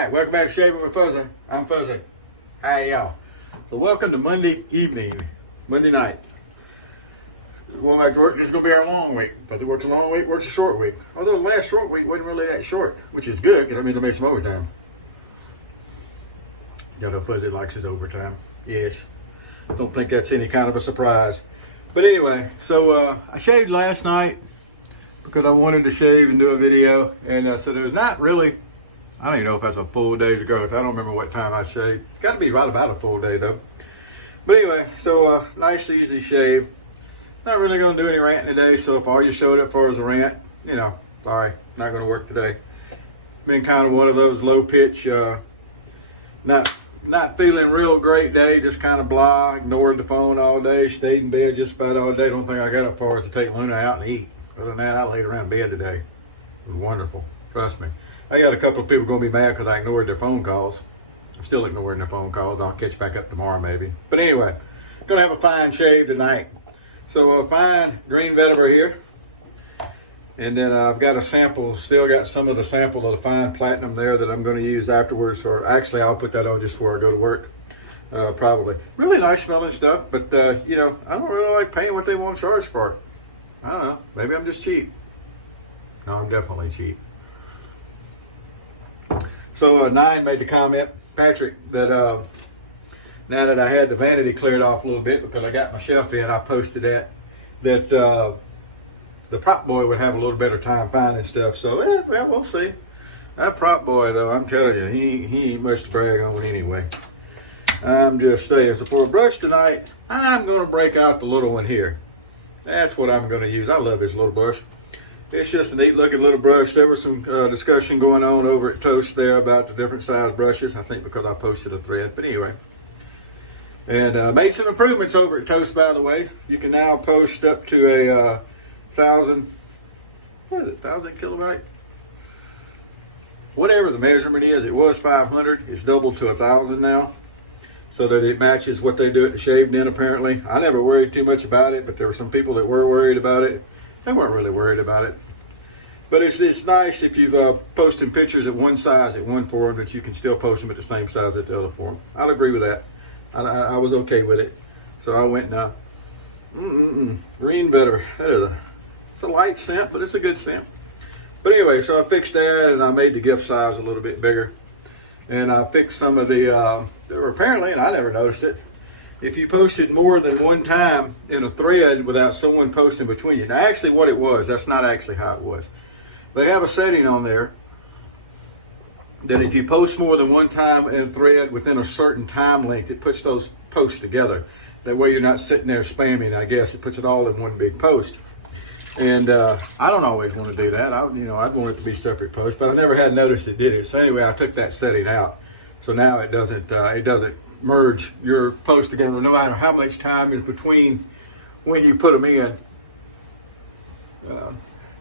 Alright, welcome back to Shaving with Fuzzy. I'm Fuzzy. Hey y'all. So welcome to Monday evening, Monday night. Going back to work, this is going to be our long week. But they worked a long week, works a short week. Although the last short week wasn't really that short, which is good, because I mean, to make some overtime. Y'all know Fuzzy likes his overtime. Yes. Don't think that's any kind of a surprise. But anyway, so I shaved last night because I wanted to shave and do a video. And so there's not really, I don't even know if that's a full day's growth. I don't remember what time I shaved. It's got to be right about a full day though. But anyway, so nice easy shave. Not really going to do any ranting today. So if all you showed up for is a rant, you know, sorry, not going to work today. Been kind of one of those low pitch, not feeling real great day, just kind of blah, ignored the phone all day, stayed in bed just about all day. Don't think I got up far as to take Luna out and eat. Other than that, I laid around in bed today. It was wonderful, trust me. I got a couple of people going to be mad because I ignored their phone calls. I'm still ignoring their phone calls. I'll catch back up tomorrow maybe. But anyway, going to have a fine shave tonight. So Fine Green Vetiver here. And then I've got a sample, still got some of the sample of the Fine Platinum there that I'm going to use afterwards. Or actually, I'll put that on just before I go to work, probably. Really nice smelling stuff, but, you know, I don't really like paying what they want to charge for it. I don't know. Maybe I'm just cheap. No, I'm definitely cheap. So Nine made the comment, Patrick, that now that I had the vanity cleared off a little bit because I got my shelf in, I posted that the prop boy would have a little better time finding stuff. So, well, we'll see. That prop boy, though, I'm telling you, he ain't much to brag on anyway. I'm just saying. So for a brush tonight, I'm going to break out the little one here. That's what I'm going to use. I love this little brush. It's just a neat looking little brush. There was some discussion going on over at Toast there about the different size brushes. I think because I posted a thread. But anyway. And made some improvements over at Toast, by the way. You can now post up to a 1,000 kilobyte? Whatever the measurement is, it was 500. It's doubled to 1,000 now, so that it matches what they do at the Shave Den. Apparently, I never worried too much about it, but there were some people that were worried about it. They weren't really worried about it, but it's nice if you've posting pictures at one size at one forum that you can still post them at the same size at the other forum. I'll agree with that. I was okay with it, so I went Green Vetiver. It's a light scent, but it's a good scent. But anyway, so I fixed that and I made the gift size a little bit bigger. And I fixed some of the, there were apparently, and I never noticed it, if you posted more than one time in a thread without someone posting between you. Now actually what it was, that's not actually how it was. They have a setting on there that if you post more than one time in a thread within a certain time length, it puts those posts together. That way you're not sitting there spamming, I guess. It puts it all in one big post. And I don't always want to do that. I'd want it to be separate posts, but I never had noticed it did it. So anyway, I took that setting out. So now it doesn't merge your posts together, no matter how much time is between when you put them in.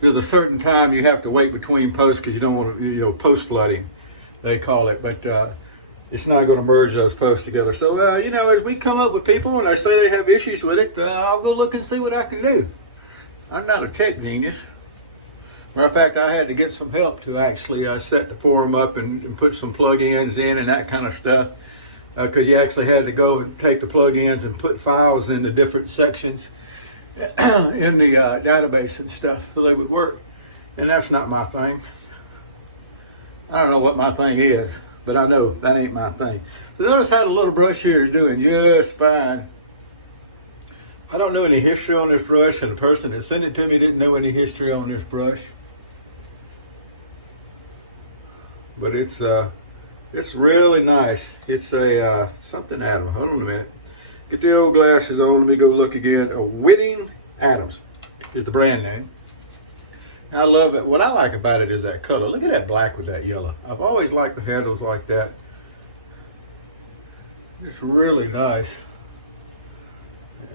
There's a certain time you have to wait between posts because you don't want to, post flooding, they call it. But it's not going to merge those posts together. So, as we come up with people and they say they have issues with it, I'll go look and see what I can do. I'm not a tech genius. Matter of fact, I had to get some help to actually set the forum up and put some plugins in and that kind of stuff. Because you actually had to go and take the plugins and put files into different sections in the database and stuff so they would work. And that's not my thing. I don't know what my thing is, but I know that ain't my thing. So notice how the little brush here is doing just fine. I don't know any history on this brush, and the person that sent it to me didn't know any history on this brush. But it's really nice. It's a something Adams. Hold on a minute. Get the old glasses on. Let me go look again. Whitting Adams is the brand name. I love it. What I like about it is that color. Look at that black with that yellow. I've always liked the handles like that. It's really nice.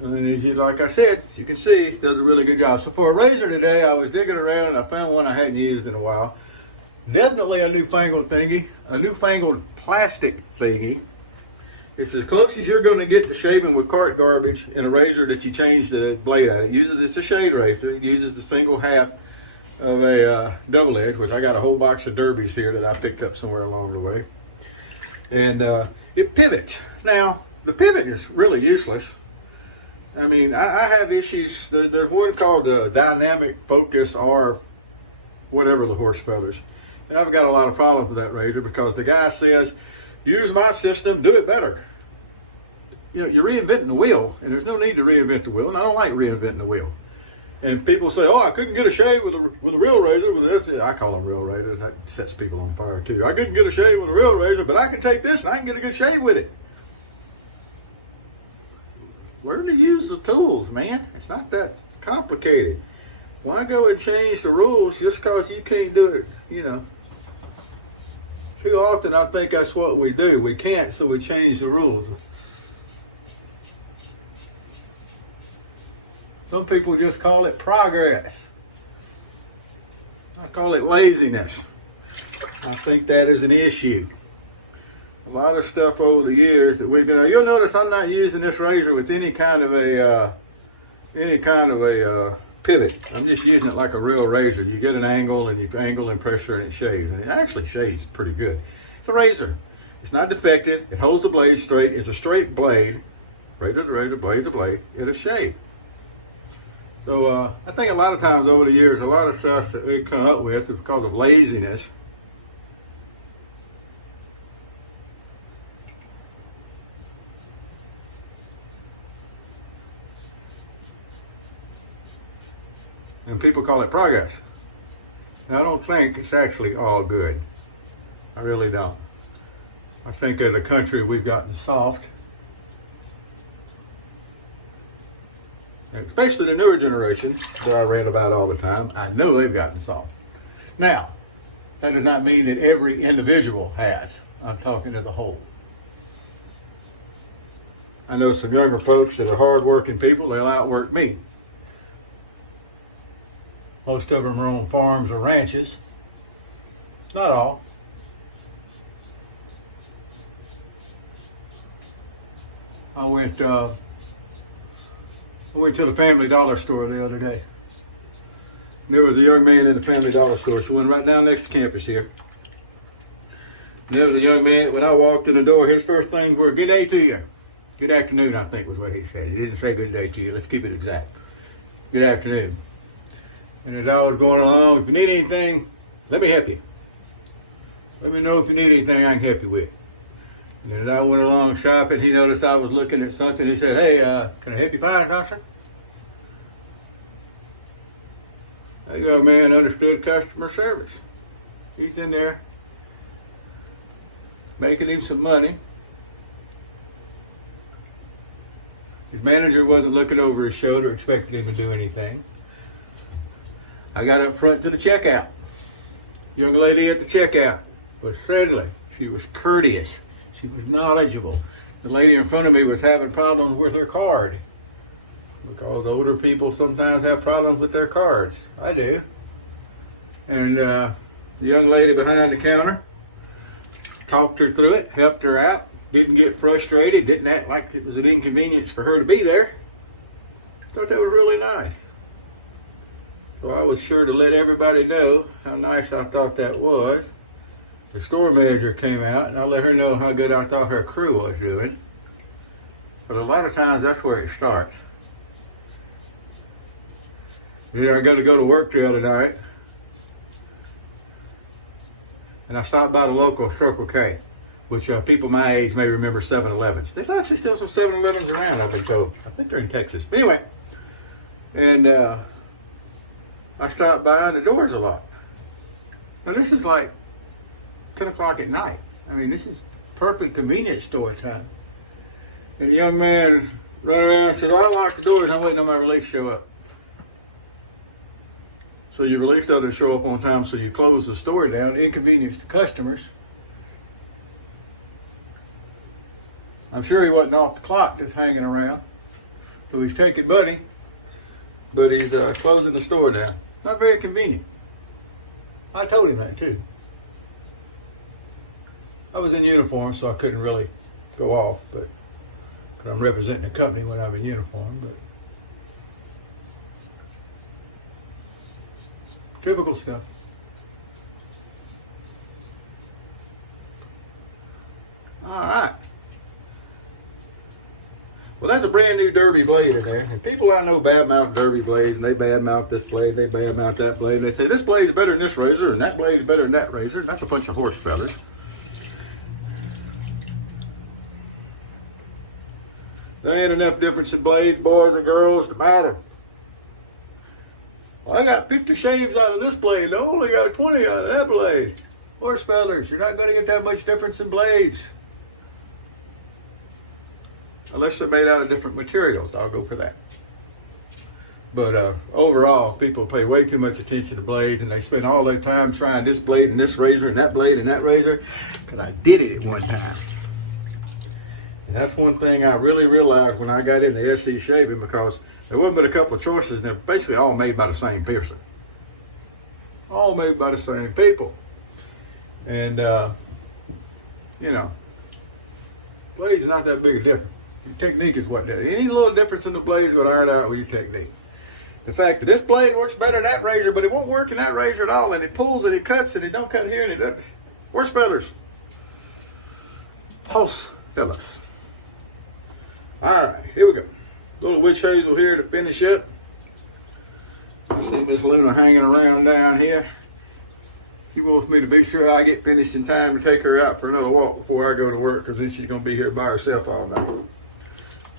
And then, like I said, you can see, it does a really good job. So for a razor today, I was digging around and I found one I hadn't used in a while. Definitely a newfangled thingy, a newfangled plastic thingy. It's as close as you're going to get to shaving with cart garbage in a razor that you change the blade at. It's a shade razor. It uses the single half of a double edge, which I got a whole box of derbies here that I picked up somewhere along the way. And it pivots. Now, the pivot is really useless. I mean, I have issues. There's one called dynamic focus or whatever the horse feathers. And I've got a lot of problems with that razor because the guy says, use my system, do it better. You know, you're reinventing the wheel, and there's no need to reinvent the wheel, and I don't like reinventing the wheel. And people say, oh, I couldn't get a shave with a real razor. With this. I call them real razors. That sets people on fire, too. I couldn't get a shave with a real razor, but I can take this, and I can get a good shave with it. Learn to use the tools, man. It's not that complicated. Why go and change the rules just because you can't do it, you know? Too often, I think that's what we do. We can't, so we change the rules. Some people just call it progress. I call it laziness. I think that is an issue. A lot of stuff over the years that we've been. You'll notice I'm not using this razor with any kind of a pivot. I'm just using it like a real razor. You get an angle and you angle and pressure and it shaves, and it actually shaves pretty good. It's a razor. It's not defective. It holds the blade straight. It's a straight blade. Razor to razor, blade to blade. It'll shave. So I think a lot of times over the years, a lot of stuff that we come up with is because of laziness. And people call it progress. And I don't think it's actually all good. I really don't. I think as a country we've gotten soft. Especially the newer generation that I read about all the time. I know they've gotten soft. Now, that does not mean that every individual has. I'm talking as a whole. I know some younger folks that are hard-working people. They'll outwork me. Most of them are on farms or ranches. Not all. I went to the Family Dollar store the other day. And there was a young man in the Family Dollar store. So we went right down next to campus here. And there was a young man, when I walked in the door, his first things were, good day to you. Good afternoon, I think was what he said. He didn't say good day to you. Let's keep it exact. Good afternoon. And as I was going along, if you need anything, let me help you. Let me know if you need anything I can help you with. And as I went along shopping, he noticed I was looking at something. He said, hey, can I help you find something? That young man understood customer service. He's in there making him some money. His manager wasn't looking over his shoulder expecting him to do anything. I got up front to the checkout. Young lady at the checkout was friendly. She was courteous. She was knowledgeable. The lady in front of me was having problems with her card. Because older people sometimes have problems with their cards. I do. And the young lady behind the counter talked her through it, helped her out, didn't get frustrated, didn't act like it was an inconvenience for her to be there. Thought that was really nice. So I was sure to let everybody know how nice I thought that was. The store manager came out, and I let her know how good I thought her crew was doing. But a lot of times, that's where it starts. I got to go to work the other night, and I stopped by the local Circle K, which people my age may remember 7-Elevens. There's actually still some 7-Elevens around, I've been told. I think they're in Texas. But anyway, and I stopped by, and the doors are locked. Now, this is like 10 o'clock at night. I mean, this is perfect convenience store time. And the young man ran around and said, oh, I locked the doors. I'm waiting on my relief to show up. So your relief doesn't show up on time, so you close the store down, inconvenience to customers. I'm sure he wasn't off the clock, just hanging around. So he's taking money, but he's closing the store down. Not very convenient. I told him that too. I was in uniform, so I couldn't really go off, but because I'm representing the company when I'm in uniform. But Typical stuff. All right. Well, that's a brand new Derby blade in there. And people I know badmouth Derby blades, and they badmouth this blade, they badmouth that blade. They say this blade's better than this razor, and that blade's better than that razor. That's a bunch of horse feathers. There ain't enough difference in blades, boys and girls, to matter. Well, I got 50 shaves out of this blade. I only got 20 out of that blade. Horse feathers, you're not going to get that much difference in blades. Unless they're made out of different materials, I'll go for that. But overall, people pay way too much attention to blades, and they spend all their time trying this blade and this razor and that blade and that razor, because I did it at one time. And that's one thing I really realized when I got into SE shaving, because there wasn't but a couple of choices, and they're basically all made by the same person. All made by the same people. And, you know, blade's not that big a difference. Your technique is what does. Any little difference in the blades will iron out with your technique. The fact that this blade works better than that razor, but it won't work in that razor at all, and it pulls and it cuts and it don't cut here and it doesn't. Horse feathers. Horse feathers. All right, here we go. Little witch hazel here to finish up. You see Miss Luna hanging around down here. She wants me to make sure I get finished in time to take her out for another walk before I go to work, because then she's going to be here by herself all night.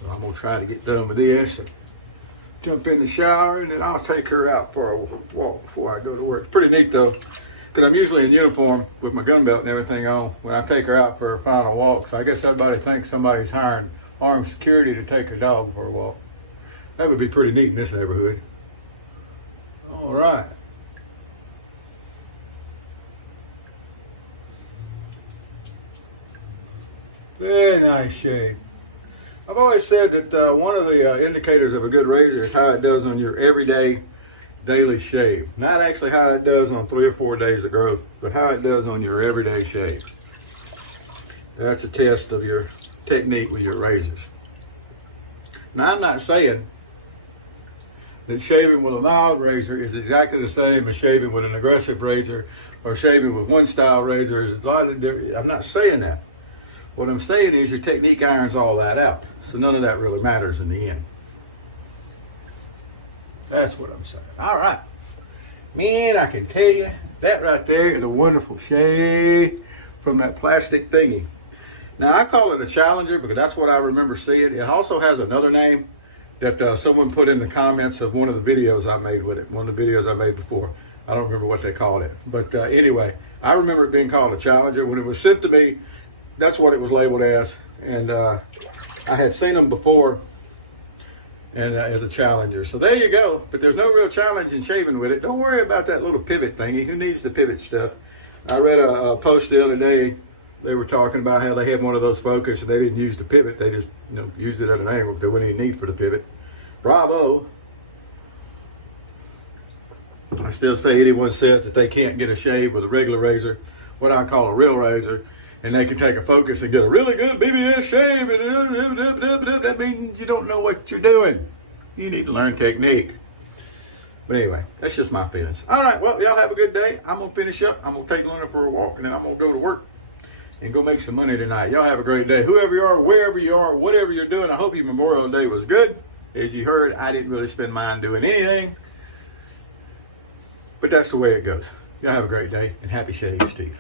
So I'm going to try to get done with this and jump in the shower, and then I'll take her out for a walk before I go to work. It's pretty neat, though, because I'm usually in uniform with my gun belt and everything on when I take her out for a final walk. So I guess everybody thinks somebody's hiring armed security to take a dog for a walk. That would be pretty neat in this neighborhood. All right. Very nice shave. I've always said that one of the indicators of a good razor is how it does on your everyday, daily shave. Not actually how it does on 3 or 4 days of growth, but how it does on your everyday shave. That's a test of your technique with your razors. Now, I'm not saying that shaving with a mild razor is exactly the same as shaving with an aggressive razor, or shaving with one style razor is a lot of different. I'm not saying that. What I'm saying is your technique irons all that out. So none of that really matters in the end. That's what I'm saying. All right. Man, I can tell you, that right there is a wonderful shave from that plastic thingy. Now, I call it a Challenger because that's what I remember seeing. It also has another name that someone put in the comments of one of the videos I made with it. One of the videos I made before. I don't remember what they called it. But anyway, I remember it being called a Challenger. When it was sent to me, that's what it was labeled as. And I had seen them before and as a Challenger. So there you go. But there's no real challenge in shaving with it. Don't worry about that little pivot thingy. Who needs the pivot stuff? I read a post the other day. They were talking about how they had one of those focus and they didn't use the pivot. They just used it at an angle. There wasn't any need for the pivot. Bravo. I still say anyone says that they can't get a shave with a regular razor, what I call a real razor, and they can take a focus and get a really good BBS shave, and that means you don't know what you're doing. You need to learn technique. But anyway, that's just my feelings. All right, well, y'all have a good day. I'm going to finish up. I'm going to take Luna for a walk, and then I'm going to go to work and go make some money tonight. Y'all have a great day. Whoever you are, wherever you are, whatever you're doing, I hope your Memorial Day was good. As you heard, I didn't really spend mine doing anything. But that's the way it goes. Y'all have a great day, and happy shaves to you.